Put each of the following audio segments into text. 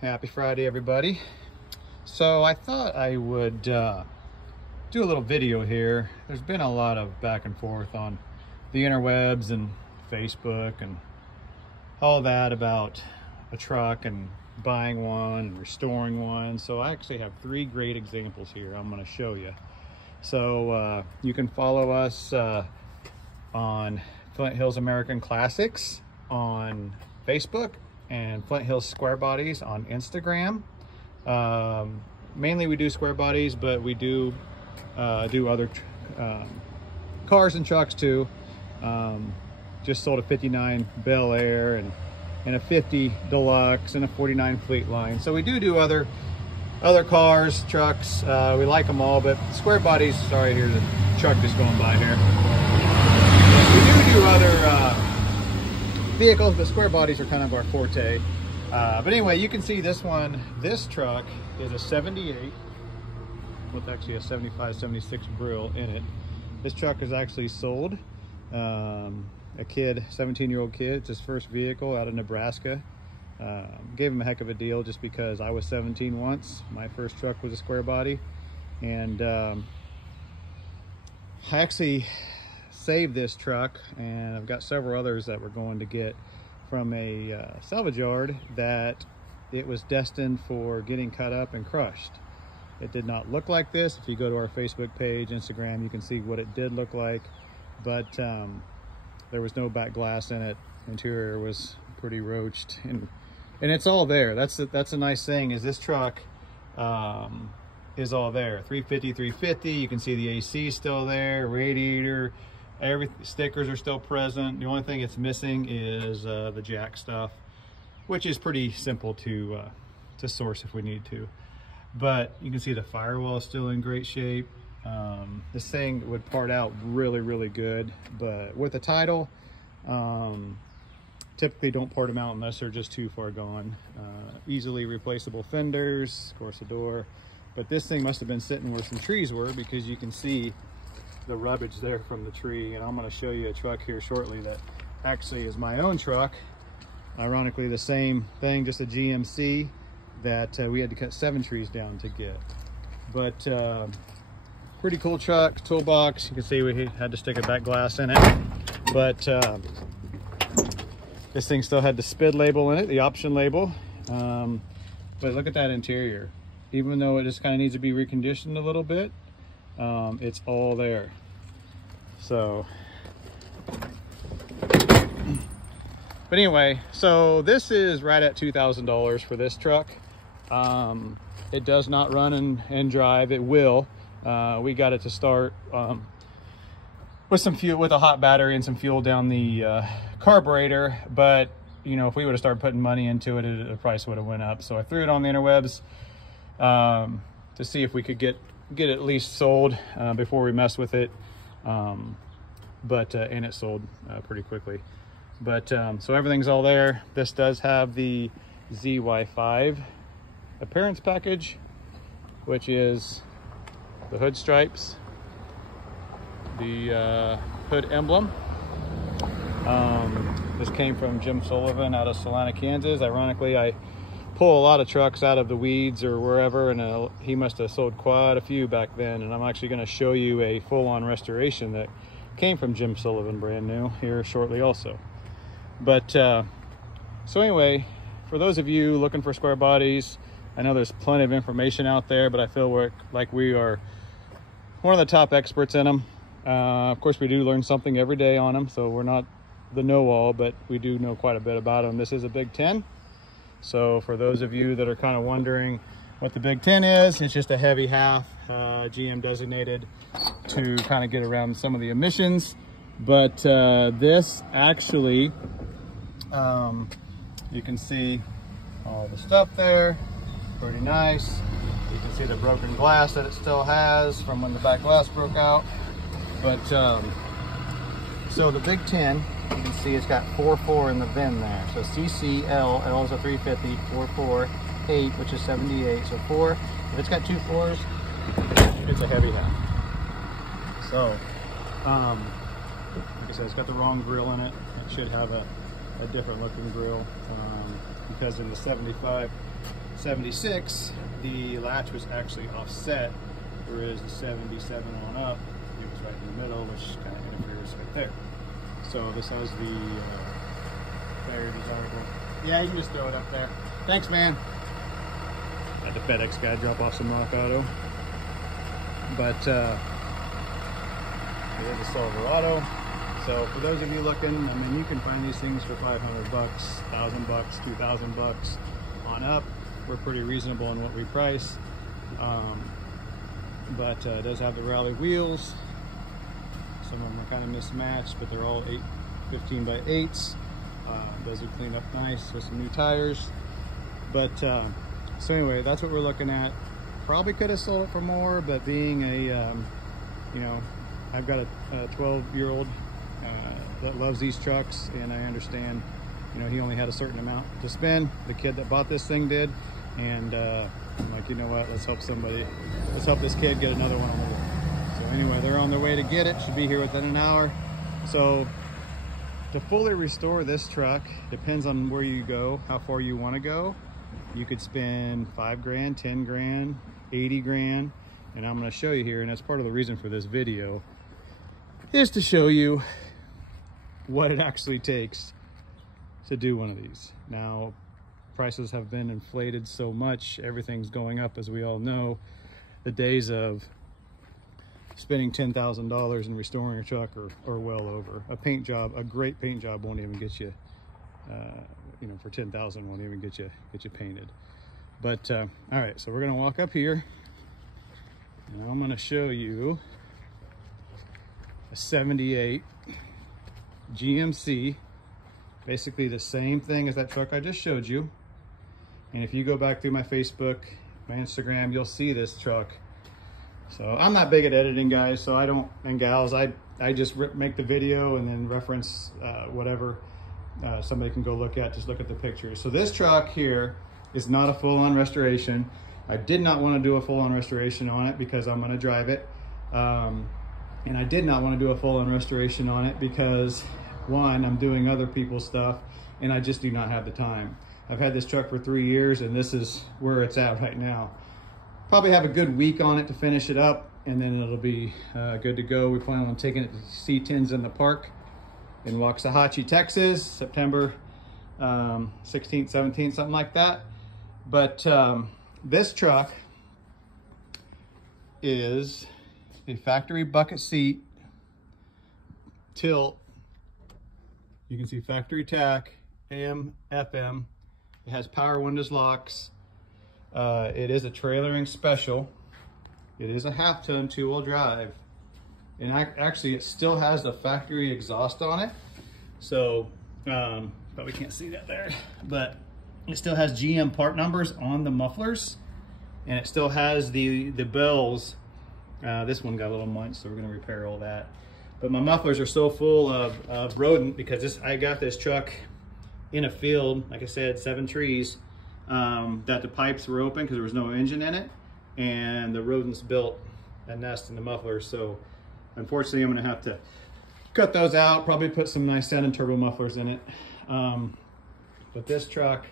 Happy Friday, everybody. So I thought I would do a little video here. There's been a lot of back and forth on the interwebs and Facebook and all that about a truck and buying one and restoring one. So I actually have three great examples here I'm going to show you. So you can follow us on Flint Hills American Classics on Facebook and Flint Hills Squarebodys on Instagram. Mainly we do Squarebodys, but we do other cars and trucks too. Just sold a 59 Bel Air and a 50 Deluxe and a 49 Fleet Line. So we do other cars, trucks. We like them all, but Squarebodys, sorry, here's a truck just going by here. We do other vehicles, but Squarebodys are kind of our forte. But anyway, you can see this one. This truck is a 78 with actually a 75, 76 grill in it. This truck is actually sold. A kid, 17-year-old kid, it's his first vehicle out of Nebraska. Gave him a heck of a deal just because I was 17 once. My first truck was a Squarebody, and I actually saved this truck, and I've got several others that we're going to get from a salvage yard that it was destined for getting cut up and crushed. It did not look like this. If you go to our Facebook page, Instagram, you can see what it did look like, but there was no back glass in it. Interior was pretty roached, and it's all there. That's a nice thing, is this truck is all there. 350. You can see the AC still there, radiator, stickers are still present. The only thing it's missing is the jack stuff, which is pretty simple to source if we need to. But you can see the firewall is still in great shape. This thing would part out really good, but with a title, typically don't part them out unless they're just too far gone. Easily replaceable fenders, of course a door, but this thing must have been sitting where some trees were, because you can see the rubbish there from the tree. And I'm going to show you a truck here shortly that actually is my own truck. Ironically, the same thing, just a GMC that we had to cut 7 trees down to get. But pretty cool truck, toolbox. You can see we had to stick a back glass in it, but this thing still had the SPID label in it, the option label. But look at that interior. Even though it just kind of needs to be reconditioned a little bit, it's all there. So, but anyway, so this is right at $2,000 for this truck. It does not run and drive. It will. We got it to start with some fuel, with a hot battery and some fuel down the carburetor. But you know, if we would have started putting money into it, the price would have went up. So I threw it on the interwebs to see if we could get it at least sold before we mess with it. And it sold pretty quickly. But so everything's all there. This does have the ZY5 appearance package, which is the hood stripes, the hood emblem. This came from Jim Sullivan out of Salina, Kansas. Ironically, I pull a lot of trucks out of the weeds or wherever, and he must have sold quite a few back then. And I'm actually going to show you a full-on restoration that came from Jim Sullivan, brand new, here shortly also. But so anyway, for those of you looking for Squarebodys, I know there's plenty of information out there, but I feel like we are one of the top experts in them. Of course, we do learn something every day on them, so we're not the know-all, but we do know quite a bit about them. This is a Big 10. So for those of you that are kind of wondering what the Big 10 is, it's just a heavy half, GM designated to kind of get around some of the emissions. But this actually, you can see all the stuff there, pretty nice. You can see the broken glass that it still has from when the back glass broke out. But so the Big 10, you can see it's got 4.4 in the VIN there. So CCL, L is a 350, 4.4, 8, which is 78. So 4, if it's got 2 4s, it's a heavy half. So, like I said, it's got the wrong grill in it. It should have a different looking grill, because in the 75 76, the latch was actually offset, whereas the 77 on up, it was right in the middle, which kind of interferes right there. So this has the very desirable. Yeah, you can just throw it up there. Thanks, man. Had the FedEx guy drop off some rock auto. But it is a Silverado. So for those of you looking, I mean, you can find these things for 500 bucks, 1,000 bucks, 2,000 bucks on up. We're pretty reasonable in what we price. But it does have the rally wheels. Some of them are kind of mismatched, but they're all 15 by 8s. Those are cleaned up nice with some new tires. But so anyway, that's what we're looking at. Probably could have sold it for more, but being a, you know, I've got a 12-year-old that loves these trucks, and I understand, you know, he only had a certain amount to spend. The kid that bought this thing did, and I'm like, you know what, let's help this kid get another one on the way. So anyway, they're on their way to get it. Should be here within an hour. So to fully restore this truck, depends on where you go, how far you want to go. You could spend 5 grand, 10 grand, 80 grand, and I'm going to show you here, and that's part of the reason for this video, is to show you what it actually takes to do one of these. Now, prices have been inflated so much, everything's going up, as we all know. The days of spending $10,000 in restoring a truck are well over. A paint job, a great paint job, won't even get you, you know, for 10,000 won't even get you painted. But all right, so we're gonna walk up here, and I'm gonna show you a 78 GMC, basically the same thing as that truck I just showed you. And if you go back through my Facebook, my Instagram, you'll see this truck. So I'm not big at editing, guys, so I don't, and gals, I just make the video and then reference whatever somebody can go look at, just look at the pictures. So this truck here is not a full-on restoration. I did not want to do a full-on restoration on it because I'm going to drive it. And I did not want to do a full-on restoration on it because, one, I'm doing other people's stuff, and I just do not have the time. I've had this truck for 3 years, and this is where it's at right now. Probably have a good week on it to finish it up, and then it'll be good to go. We plan on taking it to C10s in the park in Waxahachie, Texas, September 16th, 17th, something like that. But this truck is a factory bucket seat tilt. You can see factory tack, AM, FM. It has power windows locks. It is a trailering special. It is a half-ton 2-wheel drive. And actually it still has the factory exhaust on it. So, probably can't see that there, but it still has GM part numbers on the mufflers, and it still has the bells. This one got a little munched, so we're gonna repair all that. But my mufflers are so full of rodent because I got this truck in a field, like I said, 7 trees, that the pipes were open because there was no engine in it, and the rodents built a nest in the mufflers. So unfortunately, I'm gonna have to cut those out, probably put some nice Sandon turbo mufflers in it. But this truck,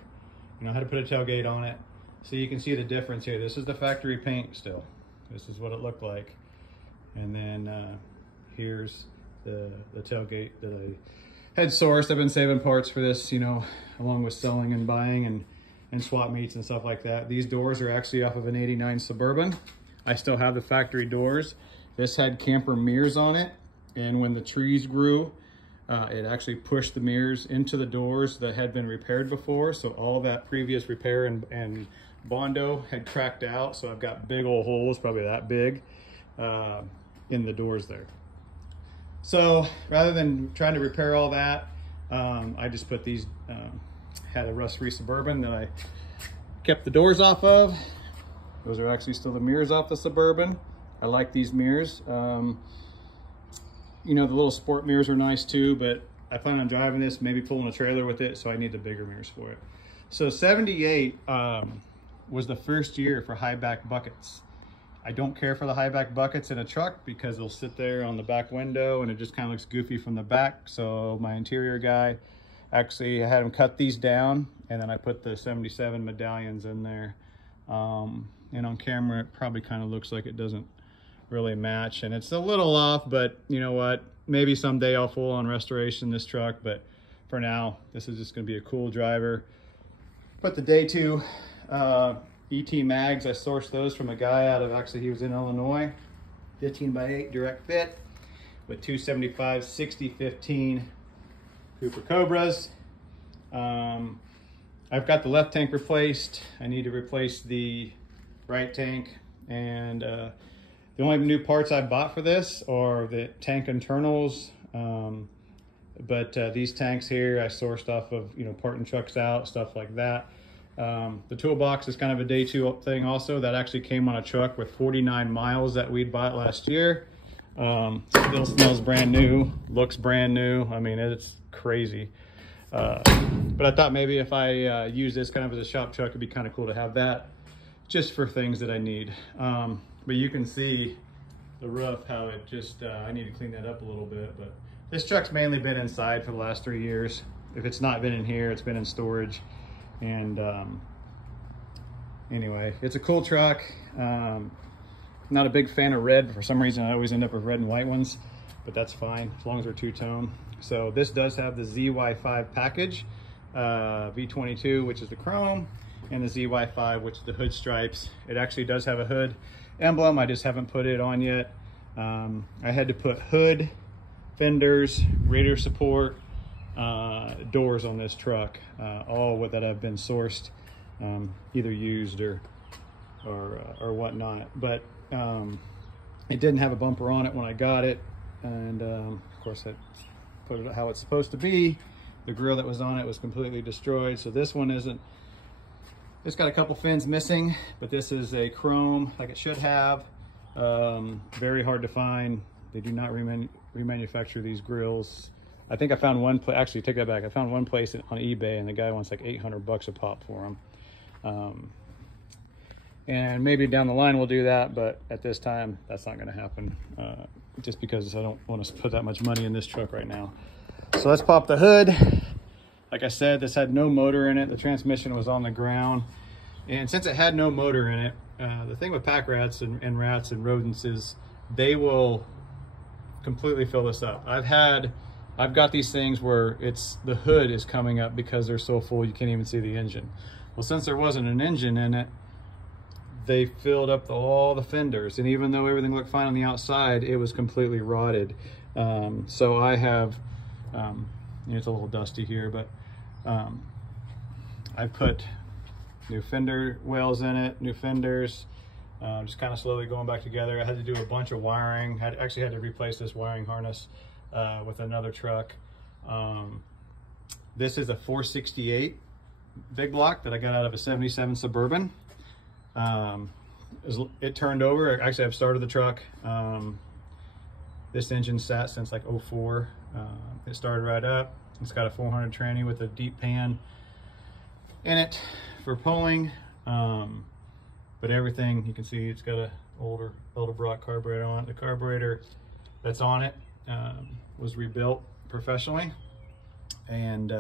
you know, I had to put a tailgate on it. So you can see the difference here. This is the factory paint still. This is what it looked like. And then here's the tailgate that I had sourced. I've been saving parts for this, you know, along with selling and buying and swap meets and stuff like that. These doors are actually off of an 89 Suburban. I still have the factory doors. This had camper mirrors on it. And when the trees grew, it actually pushed the mirrors into the doors that had been repaired before. So all that previous repair and Bondo had cracked out. So I've got big old holes, probably that big, in the doors there. So rather than trying to repair all that, I just put these, had a rust-free Suburban that I kept the doors off of. Those are actually still the mirrors off the Suburban. I like these mirrors. You know, the little sport mirrors are nice too, but I plan on driving this, maybe pulling a trailer with it, so I need the bigger mirrors for it. So 78 was the first year for high back buckets. I don't care for the high back buckets in a truck because they'll sit there on the back window and it just kind of looks goofy from the back. So my interior guy Actually, I had them cut these down, and then I put the 77 medallions in there. And on camera, it probably kind of looks like it doesn't really match, and it's a little off, but you know what? Maybe someday I'll full on restoration this truck, but for now, this is just gonna be a cool driver. Put the Day 2 ET mags, I sourced those from a guy out of, actually he was in Illinois, 15x8 direct fit with 275 60-15 Cooper Cobras. I've got the left tank replaced. I need to replace the right tank, and the only new parts I bought for this are the tank internals, but these tanks here I sourced off of, you know, parting trucks out, stuff like that. The toolbox is kind of a Day 2 thing also. That actually came on a truck with 49 miles that we'd bought last year. Still smells brand new, looks brand new. I mean, it's crazy. But I thought maybe if I use this kind of as a shop truck, it'd be kind of cool to have that just for things that I need. But you can see the roof, how it just, I need to clean that up a little bit. But this truck's mainly been inside for the last 3 years. If it's not been in here, it's been in storage. And anyway, it's a cool truck. Not a big fan of red. For some reason, I always end up with red and white ones, but that's fine as long as they're two-tone. So this does have the ZY5 package, V22, which is the chrome, and the ZY5, which is the hood stripes. It actually does have a hood emblem. I just haven't put it on yet. I had to put hood, fenders, radiator support, doors on this truck, all that have been sourced, either used or whatnot. But it didn't have a bumper on it when I got it, and of course I put it how it's supposed to be. The grill that was on it was completely destroyed, so this one isn't. It's got a couple fins missing, but this is a chrome like it should have. Very hard to find. They do not remanufacture these grills. I think I found one place, actually take that back, I found one place on eBay and the guy wants like 800 bucks a pop for them. And maybe down the line we'll do that, but at this time that's not gonna happen, just because I don't want to put that much money in this truck right now. So let's pop the hood. Like I said, this had no motor in it. The transmission was on the ground. And since it had no motor in it, the thing with pack rats and rats and rodents is they will completely fill this up. I've got these things where the hood is coming up because they're so full you can't even see the engine. Well, since there wasn't an engine in it, they filled up all the fenders, and even though everything looked fine on the outside, it was completely rotted. So I have, it's a little dusty here, but I put new fender wells in it, new fenders, just kind of slowly going back together. I had to do a bunch of wiring. Actually had to replace this wiring harness with another truck. This is a 468 big block that I got out of a 77 Suburban. It turned over. Actually, I've started the truck. This engine sat since like 04. It started right up. It's got a 400 tranny with a deep pan in it for pulling. But everything, you can see it's got a older Brock carburetor on it. The carburetor that's on it was rebuilt professionally. And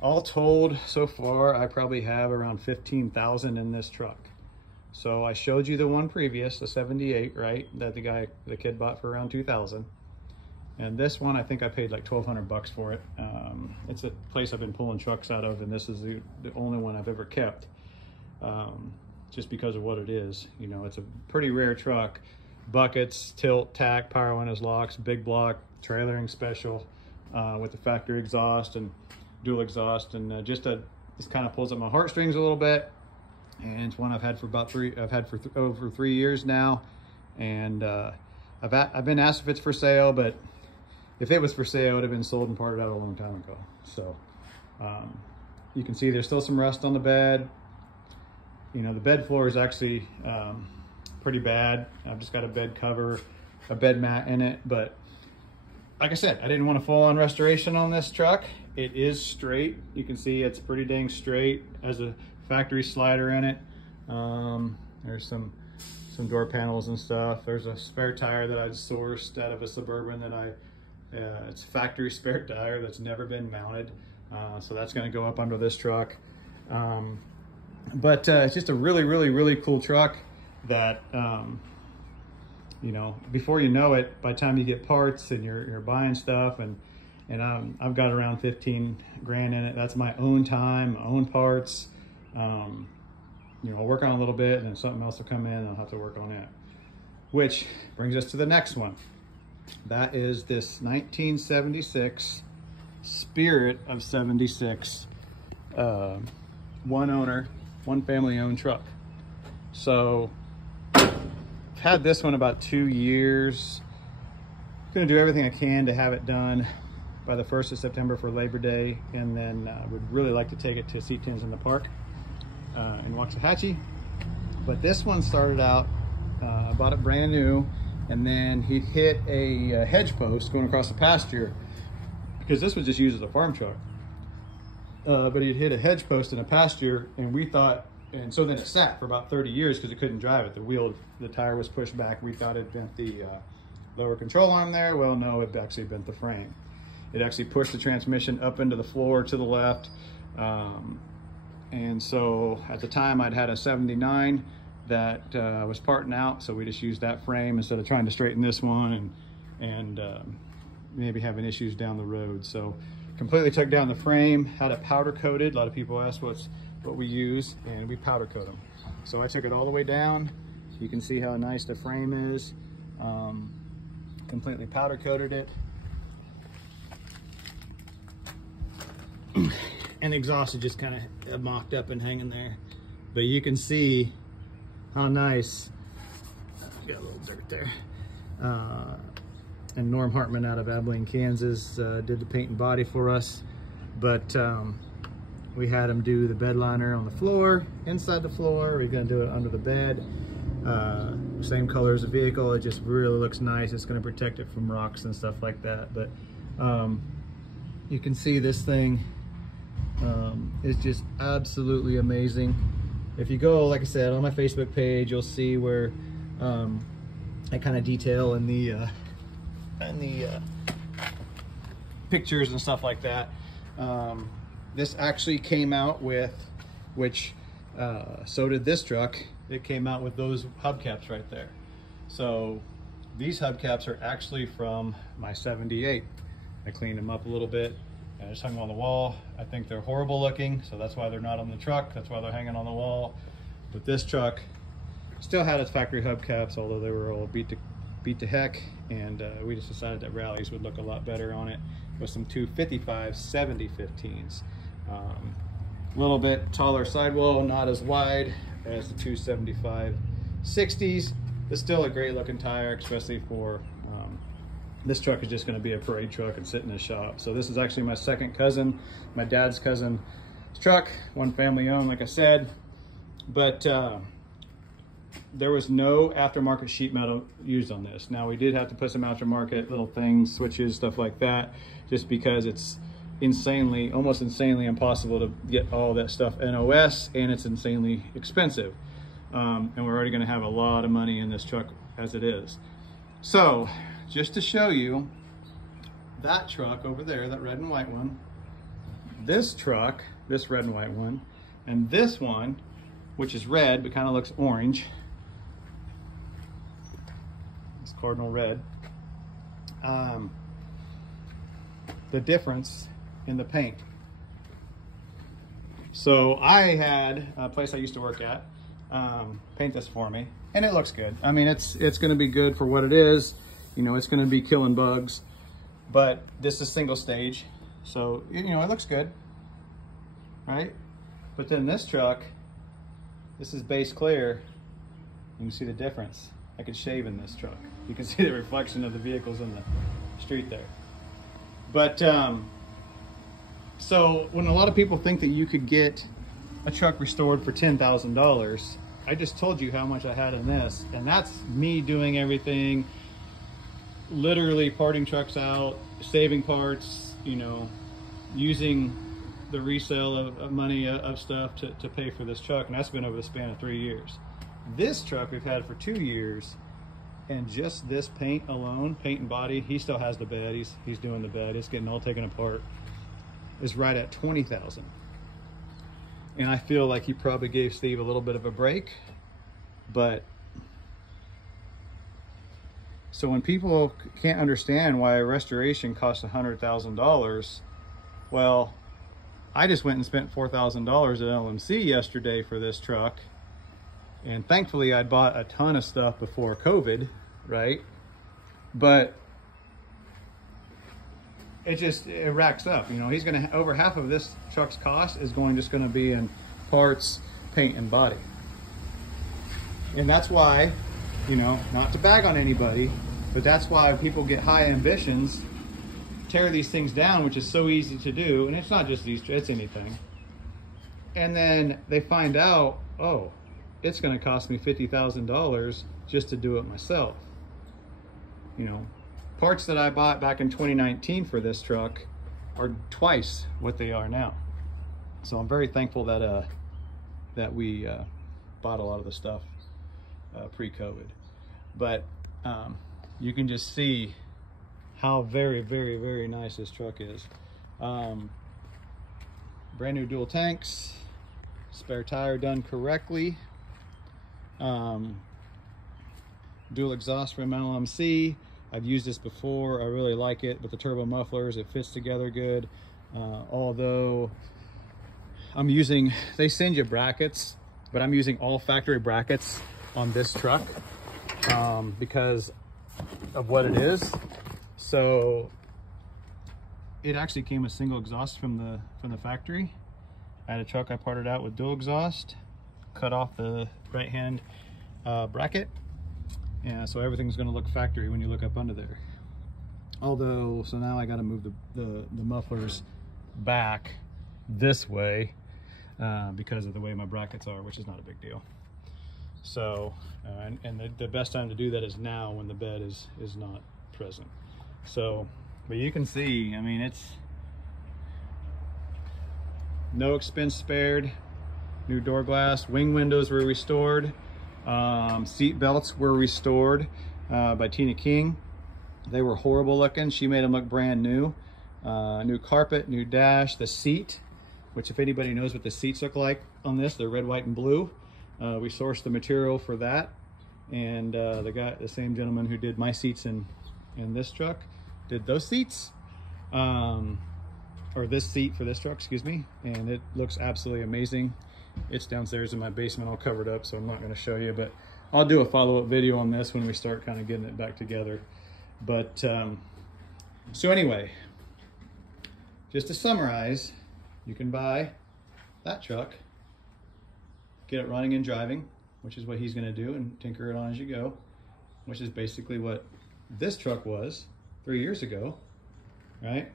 all told, so far, I probably have around 15,000 in this truck. So I showed you the one previous, the 78, right? That the kid bought for around 2,000. And this one, I think I paid like 1,200 bucks for it. It's a place I've been pulling trucks out of, and this is the only one I've ever kept, just because of what it is. You know, it's a pretty rare truck. Buckets, tilt, tack, power windows, locks, big block, trailering special, with the factory exhaust and dual exhaust, and this kind of pulls up my heartstrings a little bit. And it's one I've had for over 3 years now. And I've been asked if it's for sale, but if it was for sale, it would have been sold and parted out a long time ago. So you can see there's still some rust on the bed. You know, the bed floor is actually pretty bad. I've just got a bed cover, a bed mat in it. But like I said, I didn't want a full-on restoration on this truck. It is straight. You can see it's pretty dang straight. Has a factory slider in it. There's some door panels and stuff. There's a spare tire that I sourced out of a Suburban that I It's factory spare tire that's never been mounted. So that's gonna go up under this truck. But it's just a really cool truck that, you know, before you know it, by the time you get parts and you're buying stuff, and I've got around 15 grand in it. That's my own time, my own parts. You know, I'll work on it a little bit and then something else will come in and I'll have to work on it. Which brings us to the next one. That is this 1976 Spirit of 76, one owner, one family owned truck. So I've had this one about 2 years. I'm gonna do everything I can to have it done by the 1st of September for Labor Day, and then would really like to take it to Seat-Tins in the Park in Waxahachie. But this one started out, I bought it brand new, and then he hit a hedge post going across the pasture, because this was just used as a farm truck. But he'd hit a hedge post in a pasture, and we thought, and so then it sat for about 30 years because it couldn't drive it. The tire was pushed back. We thought it bent the lower control arm there. Well, no, it actually bent the frame. It actually pushed the transmission up into the floor to the left. And so at the time I'd had a 79 that was parting out. So we just used that frame instead of trying to straighten this one and maybe having issues down the road. So completely took down the frame, had it powder coated. A lot of people ask what we use, and we powder coat them. So I took it all the way down. You can see how nice the frame is. Completely powder coated it. And the exhaust is just kind of mocked up and hanging there. But you can see how nice, got a little dirt there. And Norm Hartman out of Abilene, Kansas did the paint and body for us. But we had him do the bed liner on the floor, inside the floor. We're gonna do it under the bed. Same color as the vehicle. It just really looks nice. It's gonna protect it from rocks and stuff like that. But you can see this thing is just absolutely amazing. If you go, like I said, on my Facebook page, you'll see where I kind of detail in the pictures and stuff like that. This actually came out with, which so did this truck. It came out with those hubcaps right there. So these hubcaps are actually from my 78. I cleaned them up a little bit. I just hung them on the wall. I think they're horrible looking, so that's why they're not on the truck. That's why they're hanging on the wall. But this truck still had its factory hubcaps, although they were all beat to heck. And we just decided that rallies would look a lot better on it with some 255 70-15s. A little bit taller sidewall, not as wide as the 275 60s, but still a great looking tire, especially for this truck is just going to be a parade truck and sit in the shop. So this is actually my second cousin, my dad's cousin's truck, one family owned, like I said. But there was no aftermarket sheet metal used on this. Now we did have to put some aftermarket little things, switches, stuff like that, just because it's almost insanely impossible to get all that stuff NOS, and it's insanely expensive. And we're already going to have a lot of money in this truck as it is. So just to show you that truck over there, that red and white one, this truck, this red and white one, and this one, which is red but kind of looks orange, it's cardinal red, the difference in the paint. So I had a place I used to work at paint this for me, and it looks good. I mean, it's going to be good for what it is. You know, it's going to be killing bugs, but this is single stage, so you know it looks good, right? But then this truck, this is base clear. You can see the difference. I could shave in this truck. You can see the reflection of the vehicles in the street there. But so when a lot of people think that you could get a truck restored for $10,000, I just told you how much I had in this, and that's me doing everything, literally parting trucks out, saving parts, you know, using the resale of money of stuff to pay for this truck, and that's been over the span of 3 years. This truck we've had for 2 years, And just this paint alone, paint and body, he still has the bed. He's doing the bed. It's getting all taken apart. Is right at $20,000. And I feel like he probably gave Steve a little bit of a break. But so when people can't understand why a restoration costs $100,000, well, I just went and spent $4,000 at LMC yesterday for this truck. And thankfully I bought a ton of stuff before COVID, right? But it racks up. You know, he's gonna, over half of this truck's cost is just gonna be in parts, paint, and body. And that's why, you know, not to bag on anybody, but that's why people get high ambitions, tear these things down, which is so easy to do. And it's not just these, it's anything. And then they find out, oh, it's gonna cost me $50,000 just to do it myself. You know, parts that I bought back in 2019 for this truck are twice what they are now. So I'm very thankful that that we bought a lot of the stuff pre-COVID. But you can just see how very, very, very nice this truck is. Brand new dual tanks, spare tire done correctly, dual exhaust from LMC. I've used this before. I really like it with the turbo mufflers. It fits together good. Although I'm using, they send you brackets, but I'm using all factory brackets on this truck because of what it is. So it actually came a single exhaust from the factory. I had a truck I parted out with dual exhaust, cut off the right hand bracket. Yeah, so everything's gonna look factory when you look up under there. Although, so now I gotta move the mufflers back this way because of the way my brackets are, which is not a big deal. So, and the best time to do that is now when the bed is not present. So, but you can see, I mean, it's no expense spared. New door glass, wing windows were restored. Seat belts were restored by Tina King. They were horrible looking. She made them look brand new. New carpet, new dash, the seat, which if anybody knows what the seats look like on this, they're red, white, and blue. We sourced the material for that. And the same gentleman who did my seats in this truck did those seats. Or this seat for this truck, excuse me. And it looks absolutely amazing. It's downstairs in my basement all covered up, so I'm not going to show you, but I'll do a follow-up video on this when we start kind of getting it back together. But so anyway, just to summarize, you can buy that truck, get it running and driving, which is what he's going to do, and tinker it on as you go, which is basically what this truck was 3 years ago, right?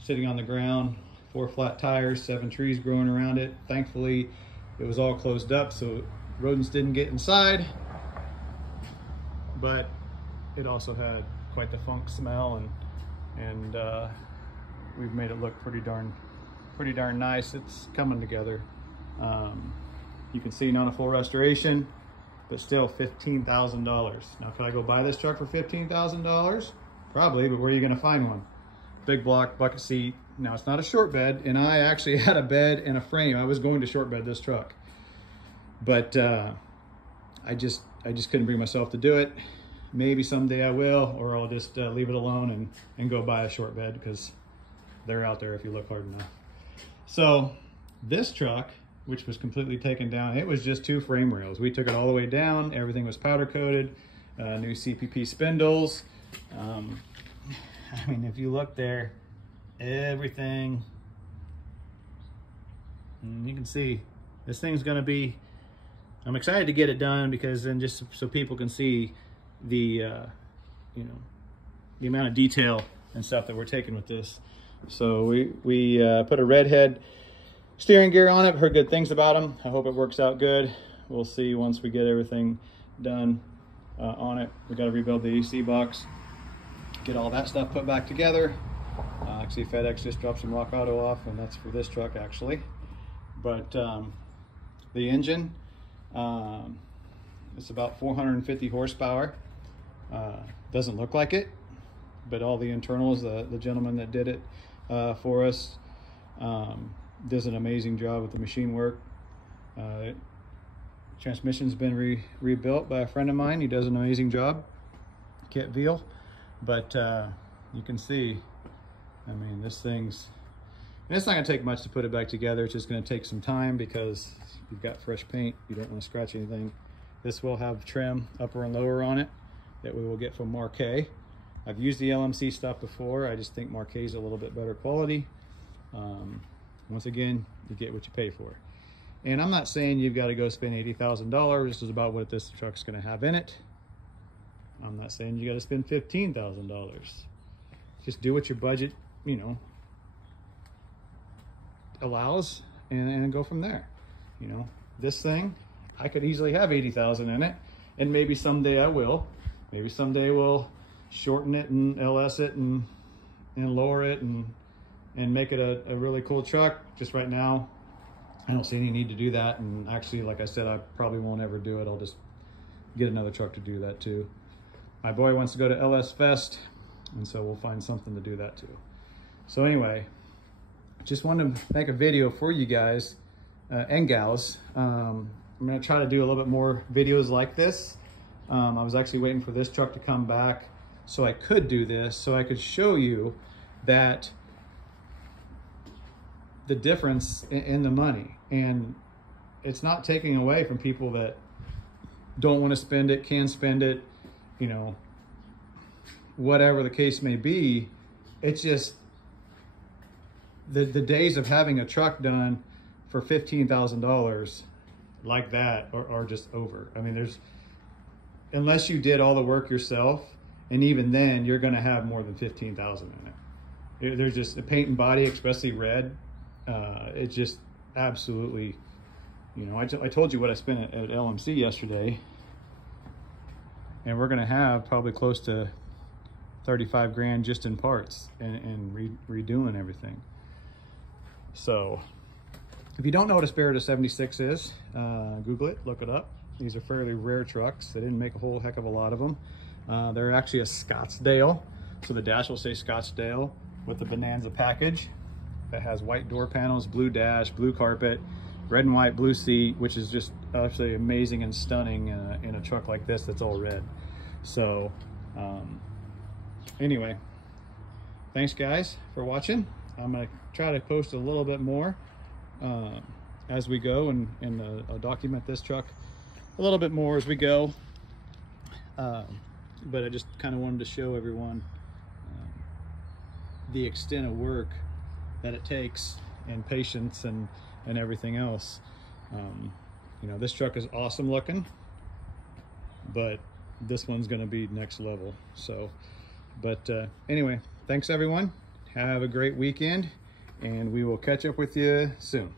Sitting on the ground, 4 flat tires, 7 trees growing around it. Thankfully, it was all closed up, so rodents didn't get inside. But it also had quite the funk smell, and we've made it look pretty darn nice. It's coming together. You can see not a full restoration, but still $15,000. Now, could I go buy this truck for $15,000? Probably, but where are you going to find one? Big block, bucket seat. Now, it's not a short bed, and I actually had a bed and a frame. I was going to short bed this truck, but I just couldn't bring myself to do it. Maybe someday I will, or I'll just leave it alone and go buy a short bed, because they're out there if you look hard enough. So this truck, which was completely taken down, it was just 2 frame rails. We took it all the way down. Everything was powder coated, new CPP spindles. I mean, if you look there, everything, you can see this thing's gonna be, I'm excited to get it done, because then just so people can see the you know, the amount of detail and stuff that we're taking with this. So we put a redhead steering gear on it. Heard good things about them. I hope it works out good. We'll see once we get everything done on it. We got to rebuild the AC box, get all that stuff put back together. Actually, FedEx just dropped some Rock Auto off, and that's for this truck actually. But the engine, it's about 450 horsepower. Doesn't look like it, but all the internals, the gentleman that did it for us does an amazing job with the machine work. Transmission's been rebuilt by a friend of mine. He does an amazing job, Kit Veal. But you can see, I mean, it's not gonna take much to put it back together. It's just gonna take some time because you've got fresh paint. You don't want to scratch anything. This will have trim upper and lower on it that we will get from Marquet. I've used the LMC stuff before. I just think Marquet is a little bit better quality. Once again, you get what you pay for. And I'm not saying you've got to go spend $80,000. This is about what this truck's going to have in it. I'm not saying you got to spend $15,000. Just do what your budget, you know, allows, and go from there. You know, this thing, I could easily have 80,000 in it, and maybe someday I will. Maybe someday we'll shorten it and LS it and lower it and make it a really cool truck. Just right now, I don't see any need to do that. And actually, like I said, I probably won't ever do it. I'll just get another truck to do that too. My boy wants to go to LS Fest, and so we'll find something to do that too. So anyway, just wanted to make a video for you guys and gals. I'm gonna try to do a little bit more videos like this. I was actually waiting for this truck to come back so I could do this, so I could show you that the difference in the money. And it's not taking away from people that don't want to spend it, can spend it, you know, whatever the case may be. It's just the days of having a truck done for $15,000 like that are just over. I mean, unless you did all the work yourself, and even then you're going to have more than 15,000 in it. There's just the paint and body, especially red. It just absolutely, you know, I told you what I spent at LMC yesterday, and we're going to have probably close to 35 grand just in parts and redoing everything. So if you don't know what a Squarebodys 76 is, Google it, look it up. These are fairly rare trucks. They didn't make a whole heck of a lot of them. They're actually a Scottsdale. So the dash will say Scottsdale with the Bonanza package. That has white door panels, blue dash, blue carpet, red and white, blue seat, which is just absolutely amazing and stunning in a truck like this that's all red. So anyway, thanks guys for watching. I'm gonna try to post a little bit more as we go, and I'll document this truck a little bit more as we go. But I just kind of wanted to show everyone the extent of work that it takes, and patience and everything else. You know, this truck is awesome looking, but this one's going to be next level. So, but anyway, thanks everyone. Have a great weekend, and we will catch up with you soon.